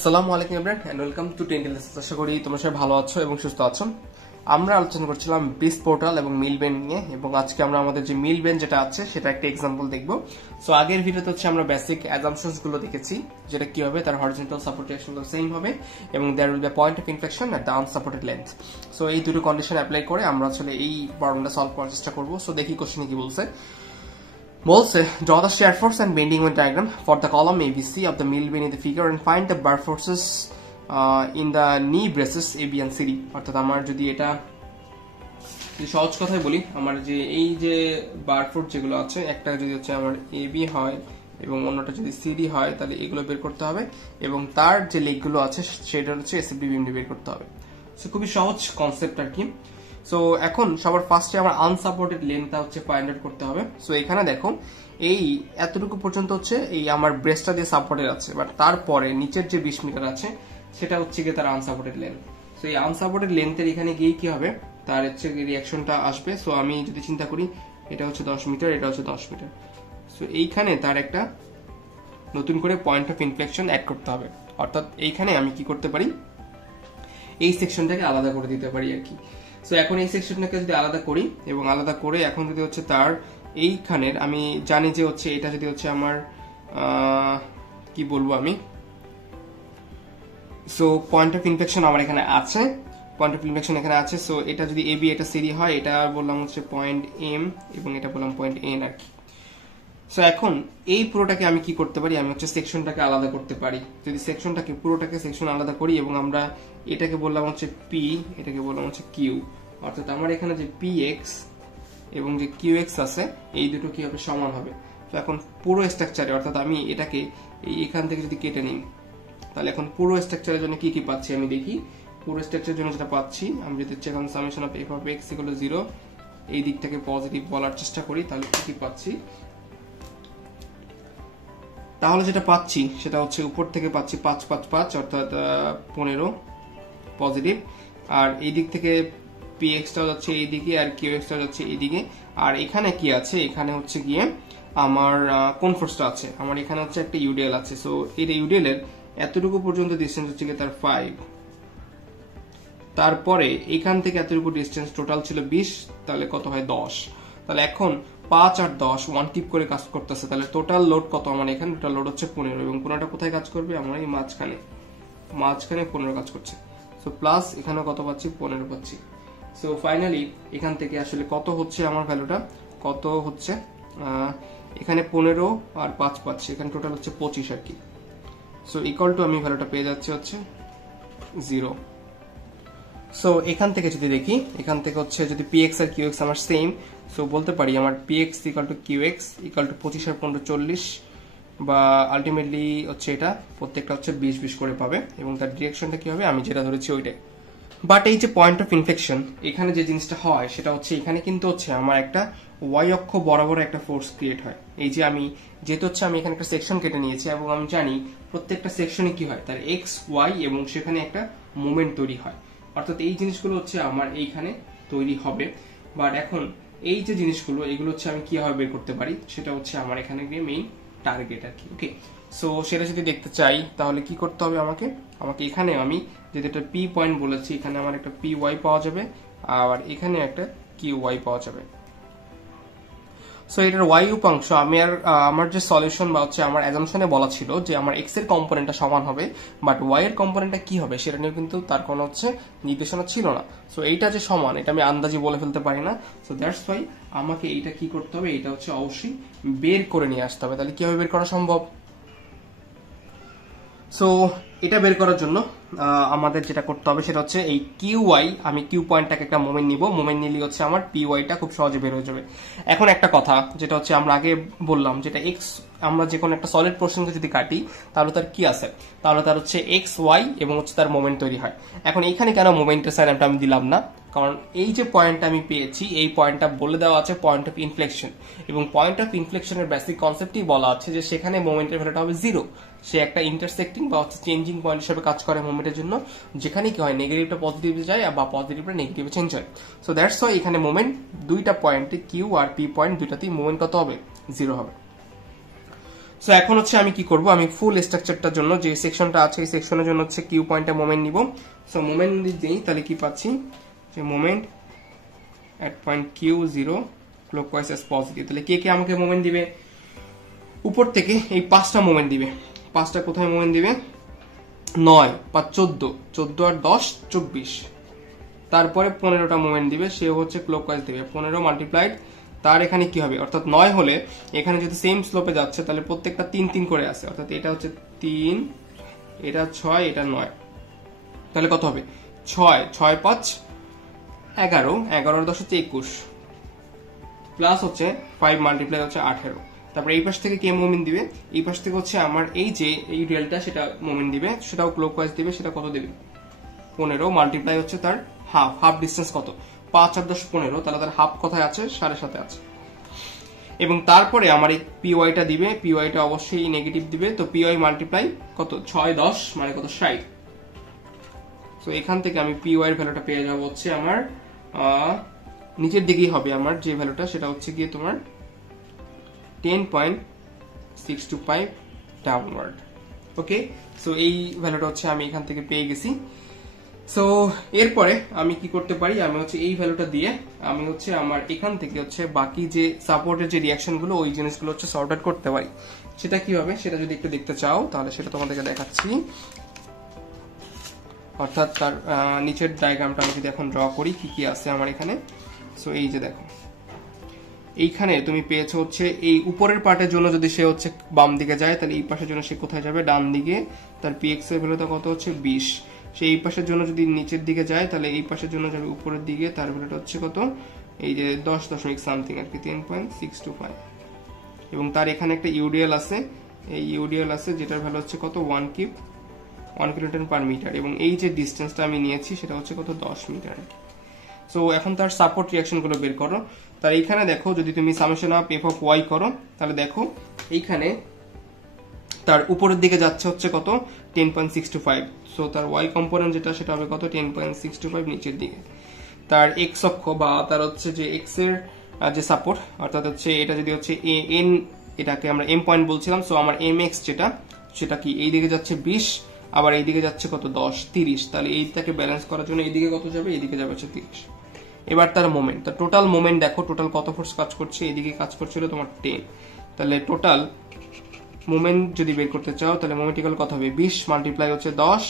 আসসালামু আলাইকুম everyone and welcome to টেন্ডেল। আশা করি তোমরা সবাই ভালো আছো এবং সুস্থ আছো। আমরা আলোচনা করছিলাম ব্রিজ পোর্টাল এবং মিলবেন নিয়ে, এবং আজকে আমরা আমাদের যে মিলবেন যেটা আছে সেটা একটা এক্সাম্পল দেখব। সো আগের ভিডিওতে হচ্ছে আমরা বেসিক অ্যাজাম্পশনস গুলো দেখেছি, যেটা কি হবে তার হরিজন্টাল সাপোর্ট ডিরেকশন সেম হবে এবং there will be a point of inflection at the unsupported length. So এই দুটো কন্ডিশন অ্যাপ্লাই করে আমরা আসলে এই প্রবলেমটা সলভ করার চেষ্টা করব। সো দেখি কোশ্চেনে কি বলছে। Draw the shear force and bending moment diagram for the column ABC of the mill beam in the figure and find the bar forces in the knee braces AB and CD. অর্থাৎ আমার যদি এটা সহজ কথায় বলি, আমার যে এই যে বার ফোর্স যেগুলো আছে, একটা যদি হচ্ছে আমার AB হয় এবং অন্যটা যদি CD হয়, তাহলে এগুলো বের করতে হবে এবং তার যে লেগগুলো আছে সেটা হচ্ছে SFD বিম বের করতে হবে। সো খুবই সহজ কনসেপ্ট আর কি। সো এখন সবার ফার্স্টে আমার আনসাপোর্টেড লেন্থটা হচ্ছে ফাইন্ড আউট করতে হবে। সো এখানে দেখো এই এতটুকু পর্যন্ত হচ্ছে এই আমার ব্রেস্টটা দিয়ে সাপোর্টেড আছে, বাট তারপরে নিচের যে 20 মিটার আছে সেটা হচ্ছে গিয়ে তার আনসাপোর্টেড লেন্থ। সো এই আনসাপোর্টেড লেন্থের এখানে গিয়ে কি হবে, তার হচ্ছে রিয়াকশনটা আসবে। সো আমি যদি চিন্তা করি এটা হচ্ছে 10 মিটার, এটা হচ্ছে 10 মিটার। সো এইখানে তার একটা নতুন করে পয়েন্ট অফ ইনফ্লেকশন অ্যাড করতে হবে। অর্থাৎ এইখানে আমি কি করতে পারি, এই সেকশনটাকে আলাদা করে দিতে পারি আর কি। সো এখন এই সেকশনটাকে যদি আলাদা করি এবং আলাদা করে এখন যদি হচ্ছে তার এইখানের আমি জানি যে হচ্ছে এটা যদি হচ্ছে আমার কি বলবো আমি, সো পয়েন্ট অফ ইনফ্লেকশন আমার এখানে আছে, পয়েন্ট অফ ইনফ্লেকশন এখানে আছে। সো এটা যদি এবি এটা সিডি হয়, এটা বললাম হচ্ছে পয়েন্ট এম এবং এটা বললাম পয়েন্ট এন আর কি। সো এখন এই পুরোটাকে আমি কি করতে পারি, আমি হচ্ছে সেকশনটাকে আলাদা করতে পারি। যদি সেকশনটাকে পুরোটাকে সেকশন আলাদা করি এবং আমরা এটাকে বললাম হচ্ছে পি, এটাকে বললাম হচ্ছে কিউ, অর্থাৎ আমার এখানে যে পি এক্স এবং যে কিউ এক্স আছে এই দুটো কি হবে, সমান হবে। তো এখন পুরো স্ট্রাকচারে অর্থাৎ আমি এটাকে এখান থেকে যদি কেটে নিই, তাহলে এখন পুরো স্ট্রাকচারের জন্য কি কি পাচ্ছি আমি দেখি। পুরো স্ট্রাকচারের জন্য যেটা পাচ্ছি, আমি যদি এখন summation of F of x equal to 0 এই দিকটাকে পজিটিভ বলার চেষ্টা করি, তাহলে কি কি পাচ্ছি, তাহলে যেটা পাচ্ছি সেটা হচ্ছে উপর থেকে পাচ্ছি 5 5 5 অর্থাৎ 15 পজিটিভ, আর এই দিক থেকে পি এক্সটাও যাচ্ছে এইদিকে আর কিউ এক্সটাও যাচ্ছে এইদিকে। আর এখানে কি আছে, এখানে হচ্ছে গিয়ে আমার কোন ফোর্সটা আছে, আমার এখানে হচ্ছে একটা ইউডিএল আছে। সো এই ইউডিএল এর এতটুকু পর্যন্ত ডিসটেন্স হচ্ছে গিয়ে তার 5, তারপরে এখান থেকে এতটুকু ডিসটেন্স টোটাল ছিল 20, তাহলে কত হয় 10। তাহলে এখন 5 আর 10 ওয়ান টিপ করে কাজ করতেছে, তাহলে টোটাল লোড কত আমার এখানে, টোটাল লোড হচ্ছে 15 এবং 15টা কোথায় কাজ করবে, আমার এই মাঝখানে 15 কাজ করছে। সো প্লাস এখানে কত পাচ্ছি, 15 পাচ্ছি। সো ফাইনালি এখান থেকে আসলে কত হচ্ছে আমার ভ্যালুটা, কত হচ্ছে এখানে 15 আর 5 পাচ্ছি, এখানে টোটাল হচ্ছে 25 আর কি। সো ইকুয়াল টু আমি ভ্যালুটা পেয়ে যাচ্ছি হচ্ছে 0। সো এখান থেকে যদি দেখি, এখান থেকে হচ্ছে যদি px আর qx আমার সেম, সো বলতে পারি আমার px equal to qx equal to 25 আর 15 40, বা আলটিমেটলি হচ্ছে এটা প্রত্যেকটা হচ্ছে 20 20 করে পাবে এবং তার ডিরেকশনটা কি হবে আমি যেটা ধরেছি ওইটাই। বাট এই যে পয়েন্ট অফ ইনফ্লেকশন এখানে যে জিনিসটা হয় সেটা হচ্ছে এখানে কিন্তু হচ্ছে আমার একটা ওয়াই অক্ষ বরাবর একটা ফোর্স ক্রিয়েট হয়। এই যে আমি যেহেতু হচ্ছে আমি এখানে একটা সেকশন কেটে নিয়েছি এবং আমি জানি প্রত্যেকটা সেকশনে কি হয়, তার এক্স ওয়াই এবং সেখানে একটা মোমেন্ট তৈরি হয়, অর্থাৎ এই জিনিসগুলো হচ্ছে আমার এইখানে তৈরি হবে। বাট এখন এই যে জিনিসগুলো এগুলো হচ্ছে আমি কিভাবে বের করতে পারি, সেটা হচ্ছে আমার এখানে গিয়ে মেইন টার্গেট আর কি। ওকে, সো সেটা যদি দেখতে চাই তাহলে কি করতে হবে আমাকে, এখানে আমি যদি একটা পি পয়েন্ট বলেছি, এখানে আমার একটা পি ওয়াই পাওয়া যাবে আর এখানে একটা কিউ ওয়াই পাওয়া যাবে। সো এটার ওয়াই উপাংশ আমি আর আমার যে সলিউশন বা হচ্ছে আমার অ্যাজাম্পশনে বলা ছিল যে আমার এক্স এর কম্পোনেন্টটা সমান হবে, বাট ওয়াই এর কম্পোনেন্টটা কি হবে সেটা নিয়ে কিন্তু তার কোনো হচ্ছে নির্দেশনা ছিল না। সো এইটা যে সমান এটা আমি আন্দাজি বলে ফেলতে পারি না। সো দ্যাটস ওয়াই আমাকে এইটা কি করতে হবে, এটা হচ্ছে অবশ্যই বের করে নিয়ে আসতে হবে। তাহলে কিভাবে বের করা সম্ভব, সো এটা বের করার জন্য আমাদের যেটা করতে হবে সেটা হচ্ছে এই কিউ ওয়াই, আমি কিউ পয়েন্টটাকে একটা মোমেন্ট নিব, মোমেন্ট নিলে হচ্ছে আমার পি ওয়াইটা খুব সহজে বের হয়ে যাবে। এখন একটা কথা যেটা হচ্ছে আমরা আগে বললাম, যেটা এক্স আমরা যে কোনো একটা সলিড পোর্শনকে যদি কাটি তাহলে তার কি আছে, তাহলে তার হচ্ছে এক্স ওয়াই এবং হচ্ছে তার মোমেন্ট তৈরি হয়। এখন এইখানে কেন মোমেন্টের সাইনটা আমি দিলাম না, কারণ এই যে পয়েন্টটা আমি পেয়েছি এই পয়েন্টটা বলে দেওয়া আছে পয়েন্ট অফ ইনফ্লেকশন, এবং পয়েন্ট অফ ইনফ্লেকশনের বেসিক কনসেপ্টই বলা আছে যে সেখানে মোমেন্টের ভ্যালুটা হবে 0। সে একটা ইন্টারসেক্টিং বা হচ্ছে চেঞ্জিং পয়েন্ট হিসেবে কাজ করে মোমেন্টের জন্য, যেখানে কি হয় নেগেটিভটা পজিটিভে যায় বা পজিটিভটা নেগেটিভে চেঞ্জ হয়। সো দ্যাটস ওয়াই এখানে মোমেন্ট দুইটা পয়েন্টে Q R P point দুইটাতেই moment কত হবে, 0 হবে। সো এখন হচ্ছে আমি কি করব, আমি ফুল স্ট্রাকচারটার জন্য যে সেকশনটা আছে এই সেকশনের জন্য হচ্ছে কিউ পয়েন্টে মোমেন্ট নিব। সো মোমেন্ট দিই, তাহলে কি পাচ্ছি যে moment at point Q 0 clockwise as positive. তাহলে কে কে আমাকে মোমেন্ট দিবে, উপর থেকে এই 5টা মোমেন্ট দিবে। 5টা কোথায় মোমেন্ট দিবে, 9 5 14, 14 আর 10 24, তারপরে 15টা মোমেন্ট দিবে, সে হচ্ছে ক্লকওয়াইজ দিবে 15 মাল্টিপ্লাইড তার এখানে কি হবে, অর্থাৎ 9 হলে এখানে যদি সেম স্লোপে যাচ্ছে তাহলে প্রত্যেকটা 3 3 করে আছে, অর্থাৎ এটা হচ্ছে 3, এটা 6, এটা 9, তাহলে কত হবে 6 6 5 11, 11 10 হচ্ছে 21, প্লাস হচ্ছে 5 মাল্টিপ্লাই হচ্ছে 18। তারপরে এই পাশ থেকে কে মোমেন্ট দিবে, এই পাশ থেকে হচ্ছে আমার এই যে এই ডেলটা সেটা মোমেন্ট দিবে, সেটাও ক্লকওয়াইজ দিবে, সেটা কত দিবে 15 মাল্টিপ্লাই হচ্ছে তার হাফ ডিসটেন্স কত 5 আর 10 15, তাহলে তার হাফ কোথায় আছে 7.5 আছে। এবং তারপরে আমার এই পিওয়াইটা দিবে, পিওয়াইটা অবশ্যই নেগেটিভ দিবে, তো পিওয়াই মাল্টিপ্লাই কত 6 10 মানে কত 60। তো এখান থেকে আমি পিওয়াই এর ভ্যালুটা পেয়ে যাব হচ্ছে আমার নিচের দিকেই হবে আমার যে ভ্যালুটা, সেটা হচ্ছে গিয়ে তোমার 10.625 ডাউনওয়ার্ড। ওকে, সো এই ভ্যালুটা হচ্ছে আমি এখান থেকে পেয়ে গেছি। সো এরপরে আমি কি করতে পারি, আমি হচ্ছে এই ভ্যালুটা দিয়ে আমি হচ্ছে আমার এখান থেকে হচ্ছে বাকি যে সাপোর্টের যে রিয়াকশন গুলো ওই জিনিসগুলো হচ্ছে সর্ট আউট করতে পারি। সেটা কি হবে সেটা যদি একটু দেখতে চাও তাহলে সেটা তোমাদেরকে দেখাচ্ছি। অর্থাৎ তার নিচের ডায়াগ্রামটা আমি যদি এখন ড্র করি কি কি আছে আমার এখানে। সো এই যে দেখো, এইখানে তুমি পেয়েছো হচ্ছে এই উপরের পার্টের জন্য যদি সে হচ্ছে বাম দিকে যায় তাহলে এই পাশের জন্য সে কোথায় যাবে, ডান দিকে। তার পিএক্স এর ভ্যালুটা কত হচ্ছে 20। সে এই পাশের জন্য যদি নিচের দিকে যায় তাহলে এই পাশের জন্য যাবে উপরের দিকে, তার ভ্যালুটা হচ্ছে কত এই যে 10 সামথিং আর কি 10.625। এবং তার এখানে একটা ইউডিএল আছে, এই ইউডিএল আছে যেটার ভ্যালু হচ্ছে কত 1 কিলোনিউটন পার মিটার, এবং এই যে ডিস্টেন্সটা আমি নিয়েছি সেটা হচ্ছে কত 10 মিটার। সো এখন তার সাপোর্ট রিঅ্যাকশন গুলো বের করো। তার এইখানে দেখো যদি তুমি summation of F of Y করো তাহলে দেখো এইখানে তার উপরের দিকে যাচ্ছে হচ্ছে কত 10.625। সো তার ওয়াই কম্পোনেন্ট যেটা সেটা হবে কত 10.625 নিচের দিকে। তার এক্স অক্ষ বা তার হচ্ছে যে এক্স এর যে সাপোর্ট, অর্থাৎ হচ্ছে এটা যদি হচ্ছে এন, এটাকে আমরা এম পয়েন্ট বলছিলাম। সো আমার এম এক্স যেটা সেটা কি এই দিকে যাচ্ছে 20, আবার এইদিকে যাচ্ছে কত 10 30, তাহলে এইটাকে ব্যালেন্স করার জন্য এইদিকে কত যাবে, এইদিকে যাবে হচ্ছে 30। এবার তার মোমেন্ট, তার টোটাল মোমেন্ট দেখো টোটাল কত ফোর্স কাজ করছে, এইদিকে কাজ করছিল তোমার 10। তাহলে টোটাল মোমেন্ট যদি বের করতে চাও তাহলে মোমেন্ট ইকুয়াল কত হবে 20 মাল্টিপ্লাই হচ্ছে 10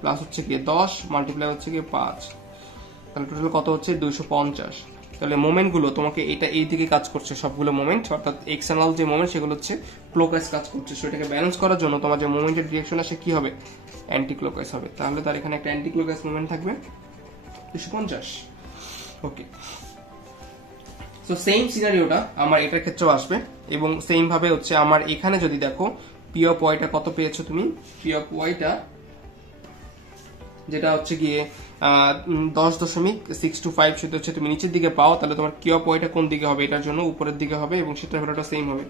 প্লাস হচ্ছে কি 10 মাল্টিপ্লাই হচ্ছে কি 5, তাহলে টোটাল কত হচ্ছে 250। তাহলে মোমেন্ট গুলো তোমাকে এটা এই দিকে কাজ করছে সবগুলো মোমেন্ট, অর্থাৎ এক্সটার্নাল যে মোমেন্ট সেগুলো হচ্ছে ক্লকওয়াইজ কাজ করছে। সো এটাকে ব্যালেন্স করার জন্য তোমার যে মোমেন্টের ডিরেকশন আসে কি হবে অ্যান্টি ক্লকওয়াইজ হবে, তাহলে তার এখানে একটা অ্যান্টি ক্লকওয়াইজ মোমেন্ট থাকবে 250। ওকে, সো সেম সিনারিওটা আমার এটার ক্ষেত্রেও আসবে, এবং সেম ভাবে হচ্ছে আমার এখানে যদি দেখো পি অফ ওয়াইটা কত পেয়েছো তুমি, পি অফ ওয়াইটা যেটা হচ্ছে গিয়ে 10.625 সেটা হচ্ছে তুমি নিচের দিকে পাও, তাহলে তোমার কিউ অফ ওয়াইটা কোন দিকে হবে, এটার জন্য উপরের দিকে হবে, এবং সেটার ভ্যালুটা সেম হবে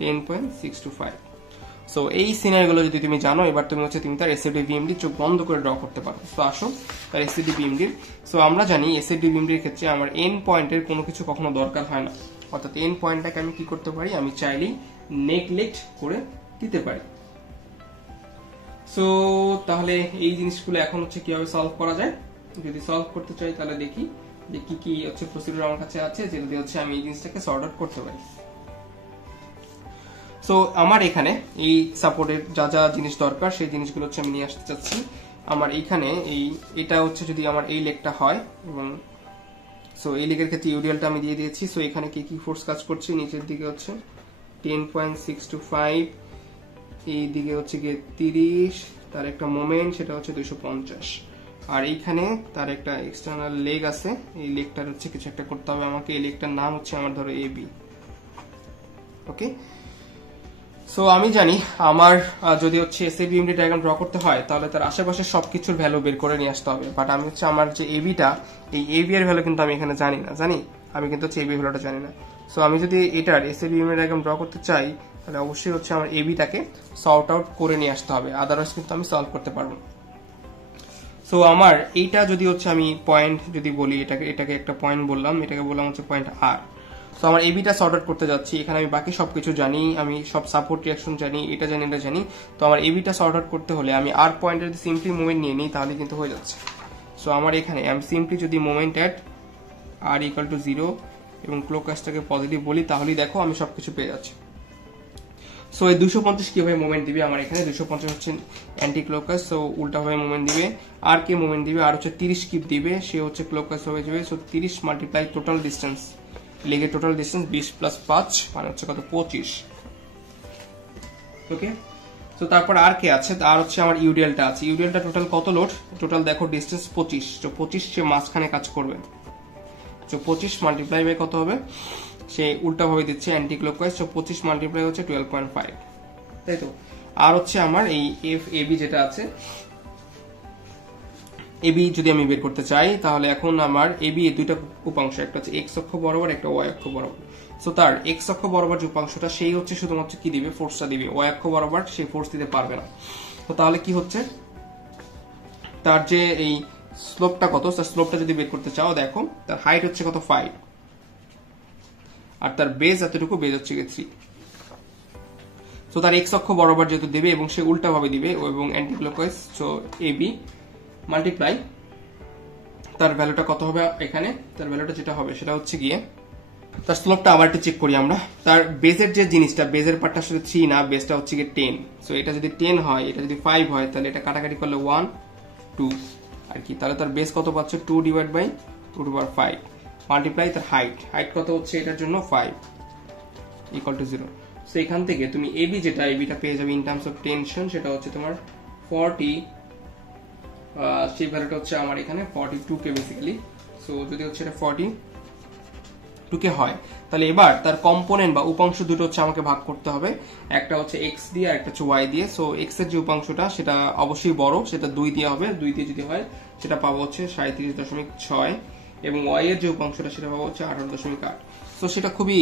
10.625। সো এই সিনারিগুলো যদি তুমি জানো, এবার তুমি হচ্ছে তুমি তার এসএফডি বিএমডি চোখ বন্ধ করে ড্র করতে পারো। তো আসো তার এসএফডি বিএমডির। সো আমরা জানি এসএফডি বিএমডির ক্ষেত্রে আমার এন পয়েন্টের কোনো কিছু কখনো দরকার হয় না, অর্থাৎ এন পয়েন্টটাকে আমি কি করতে পারি, আমি চাইলেই নেগলেক্ট করে দিতে পারি। সো তাহলে এই জিনিসগুলো এখন হচ্ছে কিভাবে সলভ করা যায়, যদি সলভ করতে চাই তাহলে দেখি যে কি কি হচ্ছে প্রসিডিউর আমার কাছে আছে যেটা দিয়ে হচ্ছে আমি এই জিনিসটাকে সর্ট আউট করতে পারি। সো আমার এখানে এই সাপোর্টের যা যা জিনিস দরকার সেই জিনিসগুলো হচ্ছে আমি নিয়ে আসতে চাচ্ছি। আমার এইখানে এটা হচ্ছে যদি আমার এই লেগটা হয়, এবং সো এই লেগের ক্ষেত্রে ইউডিএলটা আমি দিয়ে দিয়েছি। সো এখানে কি কি ফোর্স কাজ করছে, নিচের দিকে হচ্ছে 10.625, এই দিকে হচ্ছে গিয়ে 30, তার একটা মোমেন্ট সেটা হচ্ছে 250, আর এইখানে তার একটা এক্সটার্নাল লেগ আছে, এই লেগটার হচ্ছে কিছু একটা করতে হবে আমাকে। এই লেগটার নাম হচ্ছে আমার ধরো এবি। ওকে, সো আমি জানি আমার যদি হচ্ছে এসএবিএমডি ডায়াগ্রাম ড্র করতে হয় তাহলে তার আশেপাশে সবকিছুর ভ্যালু বের করে নিয়ে আসতে হবে, বাট আমি হচ্ছে আমার যে এবিটা, এই এবি এর ভ্যালু কিন্তু আমি এখানে জানি না, আমি কিন্তু হচ্ছে এবি ভ্যালুটা জানি না। সো আমি যদি এটার এসএবিএমডি ডায়াগ্রাম ড্র করতে চাই তাহলে অবশ্যই হচ্ছে আমার এবিটাকে সর্ট আউট করে নিয়ে আসতে হবে, আদারওয়াইজ কিন্তু আমি সলভ করতে পারবো। সো আমার এইটা যদি হচ্ছে আমি পয়েন্ট যদি বলি, এটাকে একটা পয়েন্ট বললাম, এটাকে বললাম হচ্ছে পয়েন্ট আর। তো আমার এবিটা সর্ট আউট করতে যাচ্ছি, এখানে আমি বাকি সবকিছু জানি, আমি সব সাপোর্ট রিঅ্যাকশন জানি, এটা জানি এটা জানি। তো আমার এবিটা সর্ট আউট করতে হলে আমি আর পয়েন্টের যদি সিম্পলি মোমেন্ট নিয়ে নিই তাহলে কিন্তু হয়ে যাচ্ছে। সো আমার এখানে আমি সিম্পলি যদি moment at R equal to 0 এবং ক্লকওয়াইজটাকে পজিটিভ বলি তাহলেই দেখো আমি সবকিছু পেয়ে যাচ্ছি। সো এই 250 কিভাবে মোমেন্ট দিবে, আমার এখানে 250 হচ্ছে অ্যান্টি ক্লকওয়াইজ, সো উল্টাভাবে মোমেন্ট দিবে। আর কে মোমেন্ট দিবে, আর হচ্ছে 30 কিপ দিবে, সে হচ্ছে ক্লকওয়াইজ হয়ে যাবে। সো 30 মাল্টিপ্লাই টোটাল ডিস্টেন্স, লেগের টোটাল ডিস্টেন্স 20 প্লাস 5 মানে হচ্ছে কত 25। ওকে, তো তারপর আর কে আছে, আর হচ্ছে আমার ইউডিএলটা আছে। ইউডিএলটা টোটাল কত লোড, টোটাল দেখো ডিস্টেন্স 25, তো 25 সে মাঝখানে কাজ করবে। তো 25 মাল্টিপ্লাই বাই কত হবে, সে উল্টা ভাবে দিচ্ছে অ্যান্টি ক্লকওয়াইজ, তো 25 মাল্টিপ্লাই হচ্ছে 12.5, তাই তো। আর হচ্ছে আমার এই এফ এবি যেটা আছে, এবি যদি আমি বের করতে চাই তাহলে এখন আমার এবি এর দুইটা উপাংশ, একটা হচ্ছে এক্স অক্ষ বরাবর, একটা ওয়াই অক্ষ বরাবর। সো তার এক্স অক্ষ বরাবর যে উপাংশটা সেই হচ্ছে শুধুমাত্র কি দিবে, ফোর্সটা দিবে। ওয়াই অক্ষ বরাবর সেই ফোর্স দিতে পারবে না। তো তাহলে কি হচ্ছে, তার যে এই স্লোপটা কত, তার স্লোপটা যদি বের করতে চাও দেখো তার হাইট হচ্ছে কত 5 আর তার বেজ এতটুকু, বেজ হচ্ছে 3। তো তার এক্স অক্ষ বরাবর যেহেতু দেবে এবং সে উল্টা ভাবে দিবে এবং anti clockwise, so AB multiply তার ভ্যালুটা কত হবে এখানে, তার ভ্যালুটা যেটা হবে সেটা হচ্ছে গিয়ে তার স্লোপটা আবার একটু চেক করি আমরা। তার বেজের যে জিনিসটা, বেজের পার্টটা আসলে 3 না, বেজটা হচ্ছে গিয়ে 10। সো এটা যদি 10 হয়, এটা যদি 5 হয়, তাহলে এটা কাটাকাটি করলে 1 2 আর কি, তাহলে তার বেস কত পাচ্ছে 2 ডিভাইড বাই 2/5 মাল্টিপ্লাই তার হাইট, হাইট কত হচ্ছে এটার জন্য 5 ইকুয়াল টু 0। সো এখান থেকে তুমি এবি যেটা, এবিটা পেয়ে যাবে ইন টার্মস অফ টেনশন, সেটা হচ্ছে তোমার 40, সেই ভ্যালুটা হচ্ছে আমার এখানে 42 কে বেসিক্যালি। সো যদি হচ্ছে এটা 42 কে হয়, তাহলে এবার তার কম্পোনেন্ট বা উপাংশ দুটো হচ্ছে আমাকে ভাগ করতে হবে, একটা হচ্ছে এক্স দিয়ে আর একটা হচ্ছে ওয়াই দিয়ে। সো এক্স এর যে উপাংশটা সেটা অবশ্যই বড়, সেটা 2 দিয়ে হবে, 2 দিয়ে যদি হয় সেটা পাবো হচ্ছে 37.6 এবং ওয়াই এর যে উপাংশটা সেটা পাবো হচ্ছে 18.8। সো সেটা খুবই,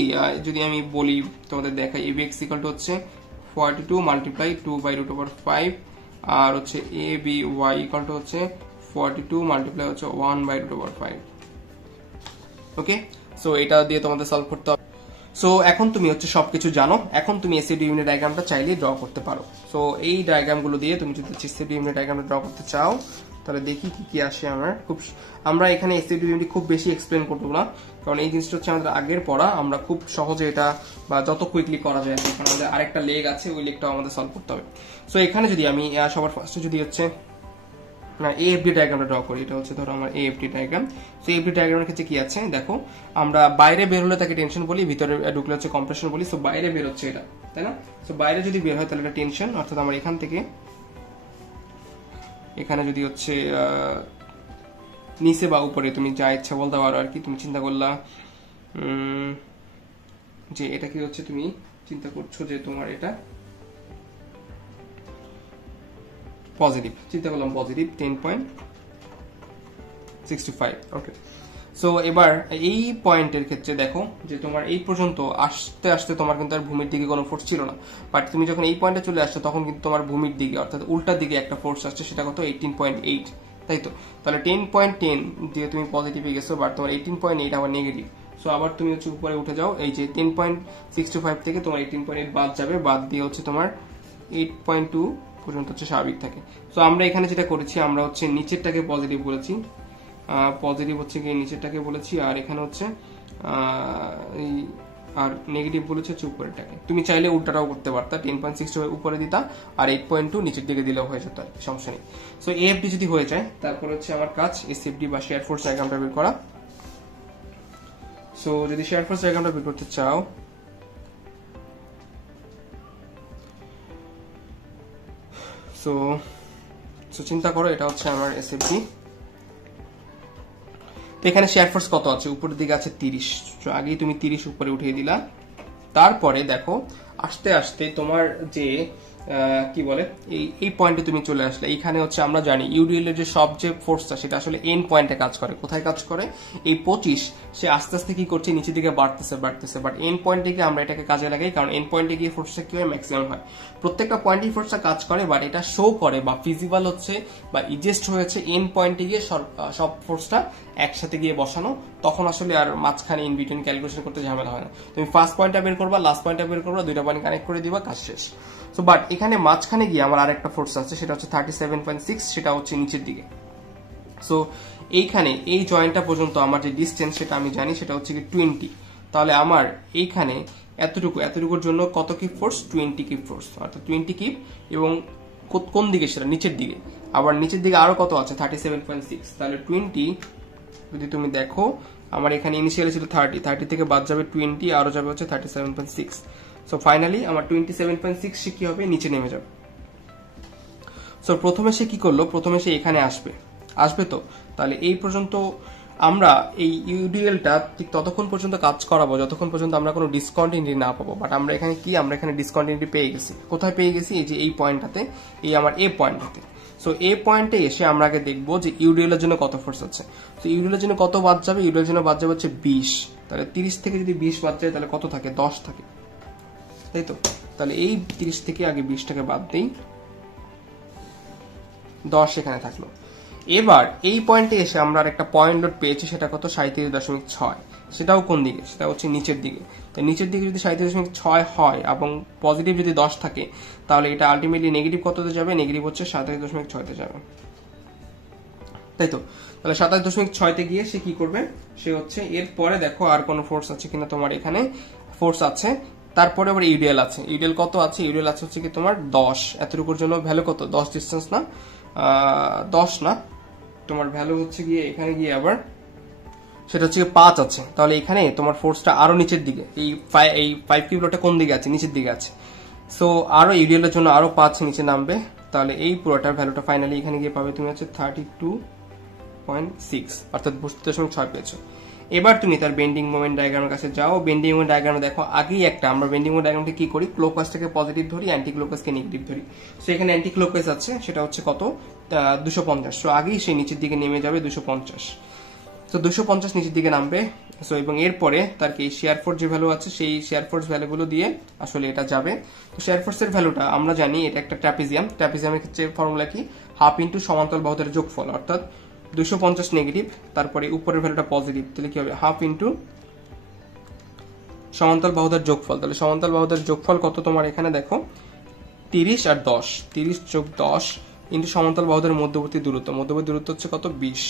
যদি আমি বলি তোমাদের দেখাই, এবি এক্স ইকুয়াল টু হচ্ছে 42 মাল্টিপ্লাই 2/5 আর হচ্ছে A B Y equal to হচ্ছে 42 মাল্টিপ্লাই হচ্ছে 1/5। ওকে, সো এটা দিয়ে তোমাদের সলভ করতে হবে। সো এখন তুমি হচ্ছে সবকিছু জানো, এখন তুমি এসিডি ইউনিট ডায়াগ্রামটা চাইলে ড্র করতে পারো। সো এই ডায়াগ্রামগুলো দিয়ে তুমি যদি এসিডি ইউনিট ডায়াগ্রামটা ড্র করতে চাও তাহলে দেখি কি কি আসে আমার। আমরা এখানে এসিডি ইউনিট খুব বেশি এক্সপ্লেন করবো না, কারণ এই জিনিসটা হচ্ছে আমাদের আগের পড়া, আমরা খুব সহজে এটা বা যত কুইকলি করা যায়, এখানে আমাদের আরেকটা লেগ আছে, ওই লেগটাও আমাদের সলভ করতে হবে। সো এখানে যদি আমি সবার ফার্স্টে যদি হচ্ছে না এএফডি ডায়াগ্রামটা ড্র করি, এটা হচ্ছে ধরো আমার এএফডি ডায়াগ্রাম। সো এএফডি ডায়াগ্রামের ক্ষেত্রে কি আছে দেখো, আমরা বাইরে বের হলে তাকে টেনশন বলি, ভিতরে ঢুকলে হচ্ছে কম্প্রেশন বলি। সো বাইরে বের হচ্ছে এটা, তাই না? সো বাইরে যদি বের হয় তাহলে এটা টেনশন, অর্থাৎ আমার এখান থেকে এখানে যদি হচ্ছে নিচে বা উপরে তুমি যা ইচ্ছা বলতে পারো আর কি। তুমি চিন্তা করলা যে এটা কি হচ্ছে, তুমি চিন্তা করছো যে তোমার এটা পজিটিভ, চিন্তা করলাম পজিটিভ 10.65। ওকে, সো এবার এই পয়েন্টের ক্ষেত্রে দেখো যে তোমার এই পর্যন্ত আসতে আসতে তোমার কিন্তু আর ভূমির দিকে কোনো ফোর্স ছিল না, বাট তুমি যখন এই পয়েন্টে চলে আসছো তখন কিন্তু তোমার ভূমির দিকে অর্থাৎ উল্টার দিকে একটা ফোর্স আসছে, সেটা কত 18.8, তাই তো? তাহলে 10.10 দিয়ে তুমি পজিটিভে গেছো, বাট তোমার 18.8 আবার নেগেটিভ। সো আবার তুমি হচ্ছে উপরে উঠে যাও, এই যে 10.65 থেকে তোমার 18.8 বাদ যাবে, বাদ দিয়ে হচ্ছে তোমার 8.2 পর্যন্ত হচ্ছে স্বাভাবিক থাকে। সো আমরা এখানে যেটা করেছি, আমরা হচ্ছে নিচেরটাকে পজিটিভ বলেছি, পজিটিভ হচ্ছে গিয়ে নিচেরটাকে বলেছি, আর এখানে হচ্ছে আর নেগেটিভ বলেছে হচ্ছে উপরেরটাকে। তুমি চাইলে উল্টাটাও করতে পারতা, 10.65 উপরে দিতা আর 8.2 নিচের দিকে দিলেও হয়ে যেত, সমস্যা নেই। সো এএফডি যদি হয়ে যায় তারপর হচ্ছে আমার কাজ এসএফডি বা শেয়ার ফোর্স ডায়াগ্রামটা বের করা। সো যদি শেয়ার ফোর্স ডায়াগ্রামটা বের করতে চাও, সো চিন্তা করো এটা হচ্ছে আমার এসএফডি। এখানে শেয়ার ফোর্স কত আছে, উপরের দিকে আছে 30, তো আগেই তুমি 30 উপরে উঠিয়ে দিলা। তারপরে দেখো আস্তে আস্তে তোমার যে কি বলে এই পয়েন্টে তুমি চলে আসলে। এইখানে হচ্ছে আমরা জানি ইউডিএল এর যে সব যে ফোর্সটা সেটা আসলে এন পয়েন্টে কাজ করে। কোথায় কাজ করে? এই 25 সে আস্তে আস্তে কি করছে, নিচের দিকে বাড়তেছে, বাট এন পয়েন্টে গিয়ে আমরা এটাকে কাজে লাগাই, কারণ এন পয়েন্টে গিয়ে ফোর্সটা কি হয়, ম্যাক্সিমাম হয়। প্রত্যেকটা পয়েন্টে ফোর্সটা কাজ করে, বাট এটা শো করে বা ফিজিবল হচ্ছে বা ইজিয়েস্ট হয়েছে এন পয়েন্টে গিয়ে সব ফোর্সটা একসাথে গিয়ে বসানো। তখন আসলে আর মাঝখানে ইন বিটুইন ক্যালকুলেশন করতে ঝামেলা হয় না। তুমি ফার্স্ট পয়েন্টটা বের করবা, লাস্ট পয়েন্টটা বের করবা, দুইটা পয়েন্ট কানেক্ট করে দিবা, কাজ শেষ। সো বাট এখানে মাঝখানে গিয়ে আমার আরেকটা ফোর্স আছে, সেটা হচ্ছে 37.6, সেটা হচ্ছে নিচের দিকে। সো এইখানে এই জয়েন্টটা পর্যন্ত আমার যে ডিস্টেন্স সেটা আমি জানি, সেটা হচ্ছে কি 20। তাহলে আমার এইখানে এতটুকুর জন্য কত কিপ ফোর্স? 20 কিপ ফোর্স, অর্থাৎ 20 কিপ। এবং কোন দিকে? সেটা নিচের দিকে। আবার নিচের দিকে আরো কত আছে? 37.6। তাহলে 20 যদি তুমি দেখো, আমার এখানে ইনিশিয়ালি ছিল 30 থেকে বাদ যাবে 20, আরো যাবে হচ্ছে 37.6। সো ফাইনালি আমার 27.6 সে কি হবে? নিচে নেমে যাবে। সো প্রথমে সে কি করলো? প্রথমে সে এখানে আসবে তো। তাহলে এই পর্যন্ত আমরা এই ইউডিএলটা ঠিক ততক্ষণ পর্যন্ত কাজ করাবো যতক্ষণ পর্যন্ত আমরা কোনো ডিসকন্টিনিউটি না পাবো। বাট আমরা এখানে ডিসকন্টিনিউটি পেয়ে গেছি। কোথায় পেয়ে গেছি? এই যে এই পয়েন্টটাতে, এই আমার এ পয়েন্টটাতে। সো এ পয়েন্টে এসে আমরা আগে দেখবো যে ইউডিএল এর জন্য কত ফোর্স আছে। তো ইউডিএল এর জন্য কত বাদ যাবে? ইউডিএল এর জন্য বাদ যাবে হচ্ছে 20। তাহলে 30 থেকে যদি 20 বাদ যায় তাহলে কত থাকে? 10 থাকে, তাই তো। তাহলে এই 30 থেকে আগে 20টাকে বাদ দেই, 10 এখানে থাকলো। এবার এই পয়েন্টে এসে আমরা একটা পয়েন্ট লোড পেয়েছি, সেটা কত? 37.6। সেটাও কোন দিকে? সেটা হচ্ছে নিচের দিকে। তো নিচের দিকে যদি 37.6 হয় এবং পজিটিভ যদি 10 থাকে, তাহলে এটা আলটিমেটলি নেগেটিভ কততে যাবে? নেগেটিভ হচ্ছে 27.6তে যাবে, তাই তো। তাহলে 27.6তে গিয়ে সে কি করবে? সে হচ্ছে এর পরে দেখো আর কোনো ফোর্স আছে কিনা। তোমার এখানে ফোর্স আছে, তারপরে আবার ইউডিএল আছে। ইউডিএল কত আছে? ইউডিএল আছে হচ্ছে কি তোমার 10। এতটুকুর জন্য ভ্যালু কত? 10 ডিস্টেন্স না, 10 না, তোমার ভ্যালু হচ্ছে গিয়ে এখানে গিয়ে আবার সেটা হচ্ছে 5 আছে। তাহলে এখানে তোমার ফোর্সটা আরো নিচের দিকে, এই 5 কিলোটা কোন দিকে আছে? নিচের দিকে আছে। সো আরো ইউডিএল এর জন্য আরো 5 নিচে নামবে। তাহলে এই পুরোটার ভ্যালুটা ফাইনালি এখানে গিয়ে পাবে তুমি হচ্ছে 32.6, অর্থাৎ 32.6 পেয়েছো। এবার তুমি তার বেন্ডিং মোমেন্ট ডায়াগ্রামের কাছে যাও। বেন্ডিং মোমেন্ট ডায়াগ্রামে দেখো আগেই আমরা বেন্ডিং মোমেন্ট ডায়াগ্রামটা কি করি? ক্লোকওয়াইজটাকে পজিটিভ ধরি, অ্যান্টি ক্লোকওয়াইজকে নেগেটিভ ধরি। সো এখানে অ্যান্টি ক্লোকওয়াইজ আছে, সেটা হচ্ছে কত? 250। সো আগেই সে নিচের দিকে নেমে যাবে 250। তো 250 নিচের দিকে নামবে। সো এবং এরপরে তার কি শেয়ার ফোর্স যে ভ্যালু আছে, সেই শেয়ার ফোর্স ভ্যালুগুলো দিয়ে আসলে এটা যাবে। তো শেয়ার ফোর্সের ভ্যালুটা আমরা জানি, এটা একটা ট্রাপিজিয়ামের ক্ষেত্রে ফর্মুলা কি? হাফ ইন্টু সমান্তরাল বাহুদের যোগফল, অর্থাৎ 250 নেগেটিভ, তারপরে উপরের ভ্যালুটা পজিটিভ, তাহলে কি হবে? হাফ ইন্টু সমান্তরাল বাহুদের যোগফল। তাহলে সমান্তরাল বাহুদের যোগফল কত? তোমার এখানে দেখো 30 আর 10, 30 যোগ 10 ইন্টু সমান্তরাল বাহুদের মধ্যবর্তী দূরত্ব হচ্ছে কত? 20।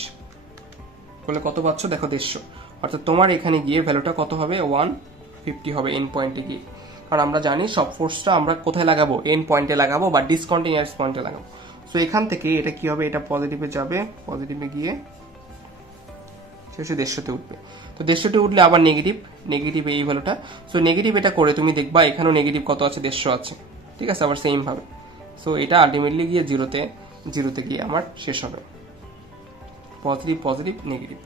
বলে কত পাচ্ছ? দেখো 150। অর্থাৎ তোমার এখানে গিয়ে ভ্যালুটা কত হবে? 150 হবে এন পয়েন্টে গিয়ে। কারণ আমরা জানি সব ফোর্সটা আমরা কোথায় লাগাবো? এন পয়েন্টে লাগাবো বা ডিসকন্টিনিউয়াস পয়েন্টে লাগাবো। সো এখান থেকে এটা কি হবে? এটা পজিটিভে যাবে, পজিটিভে গিয়ে শেষে 150তে উঠবে। তো 150তে উঠলে আবার নেগেটিভ এই ভ্যালুটা। সো নেগেটিভ এটা করে তুমি দেখবা এখানেও নেগেটিভ কত আছে? 150 আছে, ঠিক আছে। আবার সেম ভাবে সো এটা আলটিমেটলি গিয়ে জিরোতে গিয়ে আমার শেষ হবে। Positive negative.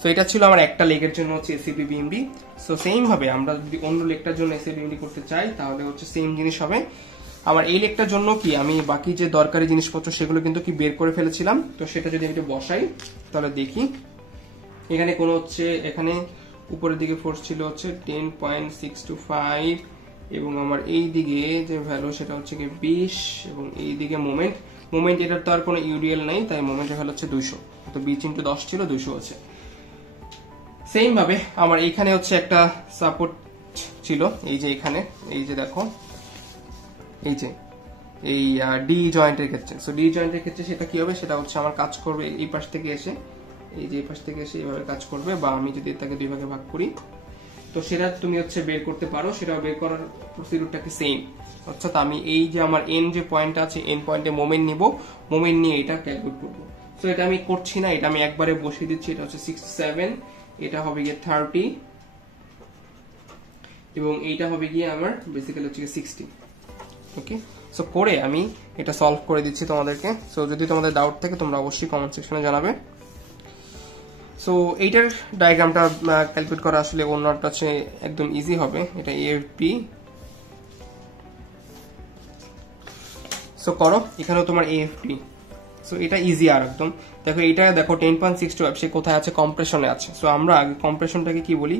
সো এটা ছিল আমার একটা লেগের জন্য হচ্ছে এসিবি বিএমডি। সো সেম ভাবে আমরা যদি অন্য লেগটার জন্য এসিবি বিএমডি করতে চাই তাহলে হচ্ছে সেম জিনিস হবে। আমার এই লেগটার জন্য কি আমি বাকি যে দরকারি জিনিসপত্র সেগুলো কিন্তু কি বের করে ফেলেছিলাম। তো সেটা যদি আমি বসাই তাহলে দেখি এখানে কোন হচ্ছে, এখানে উপরের দিকে ফোর্স ছিল হচ্ছে 10.625 এবং আমার এই দিকে যে ভ্যালু সেটা হচ্ছে কি 20 এবং এই দিকে মোমেন্ট এটার তো আর কোনো ইউডিএল নাই, তাই মোমেন্টের ভ্যালু হচ্ছে 200। তো 20 × 10 ছিল 200 আছে। সেম ভাবে আমার এইখানে হচ্ছে একটা সাপোর্ট ছিল, এই যে এখানে, এই যে দেখো এই যে এই ডি জয়েন্টের ক্ষেত্রে। সো ডি জয়েন্টের ক্ষেত্রে সেটা কি হবে? সেটা হচ্ছে আমার কাজ করবে এই পাশ থেকে এসে, এই যে এই পাশ থেকে এসে এইভাবে কাজ করবে, বা আমি যদি এটাকে দুই ভাগে ভাগ করি তো সেটা তুমি হচ্ছে বের করতে পারো। সেটা বের করার প্রসিডিউরটাকে সেম, অর্থাৎ আমি এই যে আমার এন যে পয়েন্ট আছে, এন পয়েন্টে মোমেন্ট নিব, মোমেন্ট নিয়ে এটা ক্যালকুলেট করবো। সো এটা আমি করছি না, এটা আমি একবারে বসিয়ে দিচ্ছি। এটা হচ্ছে 67, এটা হবে গিয়ে 30 এবং এইটা হবে গিয়ে আমার বেসিক্যালি হচ্ছে 60। ওকে, সো করে আমি এটা সলভ করে দিচ্ছি তোমাদেরকে। সো যদি তোমাদের ডাউট থাকে তোমরা অবশ্যই কমেন্ট সেকশনে জানাবে। সো এইটার ডায়াগ্রামটা ক্যালকুলেট করা আসলে অন্যটা হচ্ছে একদম ইজি হবে। এটা এএফপি সো করো, এখানেও তোমার এএফডি। সো এটা ইজি আর একদম। দেখো এটা দেখো 10.625 সে কোথায় আছে, কম্প্রেশনে আছে। সো আমরা আগে কম্প্রেশনটাকে কি বলি,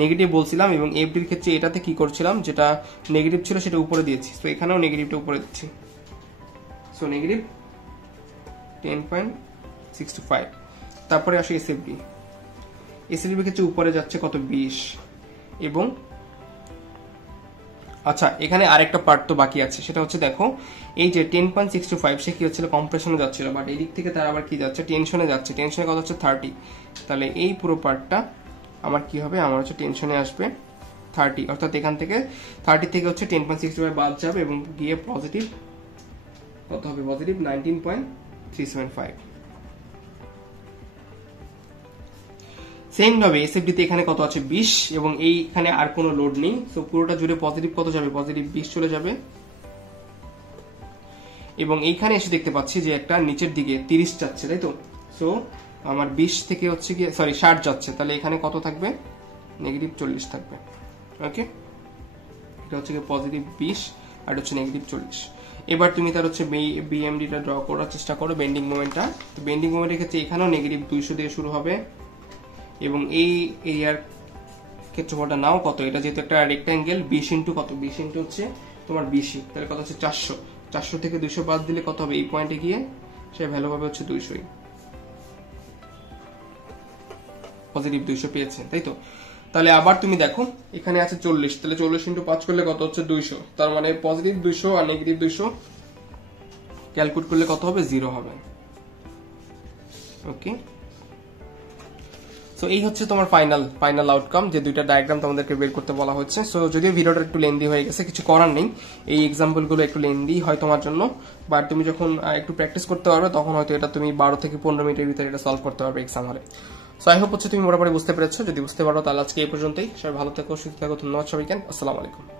নেগেটিভ বলছিলাম, এবং এফডির ক্ষেত্রে এটাতে কি করছিলাম, যেটা নেগেটিভ ছিল সেটা উপরে দিয়েছি। সো এখানেও নেগেটিভটা উপরে দিচ্ছি। So negative 10.625। তারপরে আসে এসএফডি। এসএফডির ক্ষেত্রে উপরে যাচ্ছে কত, 20। এবং আচ্ছা এখানে আরেকটা পার্ট তো বাকি আছে, সেটা হচ্ছে দেখো এই যে 10.625 সে কি হচ্ছিল, কম্প্রেশনে যাচ্ছিল, বাট এই দিক থেকে তার আবার কি যাচ্ছে, টেনশনে যাচ্ছে। টেনশনে কত হচ্ছে 30। তাহলে এই পুরো পার্টটা আমার কি হবে, আমার হচ্ছে টেনশনে আসবে 30, অর্থাৎ এখান থেকে 30 থেকে হচ্ছে 10.625 বাদ যাবে এবং গিয়ে পজিটিভ কত হবে, পজিটিভ 19.375। সেম ভাবে এসএফডি এখানে কত আছে, 20, এবং এইখানে আর কোনো লোড নেই। সো পুরোটা জুড়ে পজিটিভ কত যাবে, পজিটিভ 20 চলে যাবে। এবং এইখানে এসে দেখতে পাচ্ছি যে একটা নিচের দিকে 30 যাচ্ছে, তাই তো। সো আমার 20 থেকে হচ্ছে কি, সরি 60 যাচ্ছে, তাহলে এখানে কত থাকবে, নেগেটিভ 40 থাকবে। ওকে, এটা হচ্ছে কি পজিটিভ 20 আর হচ্ছে নেগেটিভ 40। এবার তুমি তার হচ্ছে বিএমডিটা ড্র করার চেষ্টা করো, বেন্ডিং মোমেন্টটা। তো বেন্ডিং মোমেন্টের ক্ষেত্রে এখানেও নেগেটিভ 200 দিয়ে শুরু হবে, এবং এই এরিয়ার ক্ষেত্রফলটা নাও কত, এটা যেহেতু একটা রেক্টাঙ্গেল, 20 ইন্টু কত, 20 ইন্টু হচ্ছে তোমার 20, তাহলে কত হচ্ছে 400। 400 থেকে 200 বাদ দিলে কত হবে, এই পয়েন্টে গিয়ে সে ভ্যালু হবে হচ্ছে 200, পজিটিভ 200 পেয়েছে, তাই তো। তাহলে আবার তুমি দেখো এখানে আছে 40, তাহলে 40 ইন্টু 5 করলে কত হচ্ছে 200, তার মানে পজিটিভ 200 আর নেগেটিভ 200 ক্যালকুলেট করলে কত হবে, 0 হবে। ওকে, সো এই হচ্ছে তোমার ফাইনাল আউটকাম, যে দুইটা ডায়াগ্রাম তোমাদেরকে বের করতে বলা হচ্ছে। সো যদিও ভিডিওটা একটু লেন্দি হয়ে গেছে, কিছু করার নেই, এই এক্সাম্পল গুলো একটু লেন্দি হয় তোমার জন্য, বাট তুমি যখন একটু প্র্যাকটিস করতে পারবে তখন হয়তো এটা তুমি 12 থেকে 15 মিনিটের ভিতরে এটা সলভ করতে পারবে এক্সাম হলে। সো আই হোপ হচ্ছে তুমি মোটামুটি বুঝতে পেরেছো। যদি বুঝতে পারো তাহলে আজকে এই পর্যন্তই। সবাই ভালো থেকো, সুস্থ থাকো, ধন্যবাদ সবাইকে, আসসালামু আলাইকুম।